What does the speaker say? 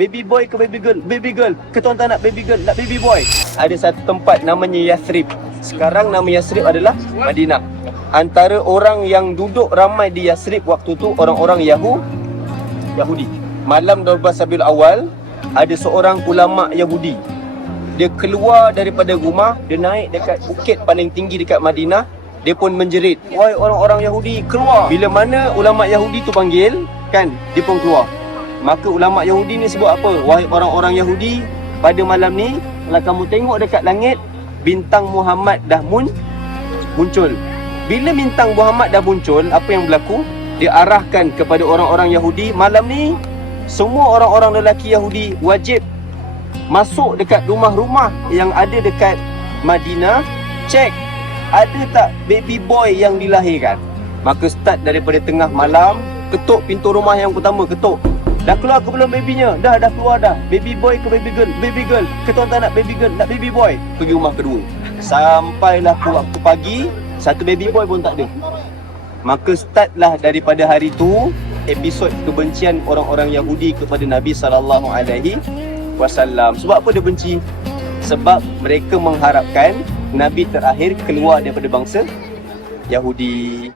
Baby boy ke baby girl? Baby girl. Ke tuan tak nak baby girl, nak baby boy? Ada satu tempat namanya Yathrib. Sekarang nama Yathrib adalah Madinah. Antara orang yang duduk ramai di Yathrib waktu tu orang-orang Yahudi. Malam 12 Rabiul Awal, ada seorang ulama Yahudi. Dia keluar daripada rumah, dia naik dekat bukit paling tinggi dekat Madinah. Dia pun menjerit, "Wahai orang-orang Yahudi, keluar!" Bila mana ulama Yahudi tu panggil, kan, dia pun keluar. Maka ulama Yahudi ni sebut apa? "Wahai orang-orang Yahudi, pada malam ni kalau kamu tengok dekat langit, bintang Muhammad dah muncul." Bila bintang Muhammad dah muncul, apa yang berlaku? Dia arahkan kepada orang-orang Yahudi, malam ni semua orang-orang lelaki Yahudi wajib masuk dekat rumah-rumah yang ada dekat Madinah, cek ada tak baby boy yang dilahirkan. Maka start daripada tengah malam, ketuk pintu rumah yang pertama, ketuk. Dah keluar ke belum babynya? Dah keluar dah. Baby boy ke baby girl? Baby girl. Ke tuan tak nak baby girl, nak baby boy? Pergi rumah kedua. Sampailah ke waktu pagi, satu baby boy pun tak ada. Maka startlah daripada hari tu episod kebencian orang-orang Yahudi kepada Nabi SAW. Sebab apa dia benci? Sebab mereka mengharapkan Nabi terakhir keluar daripada bangsa Yahudi.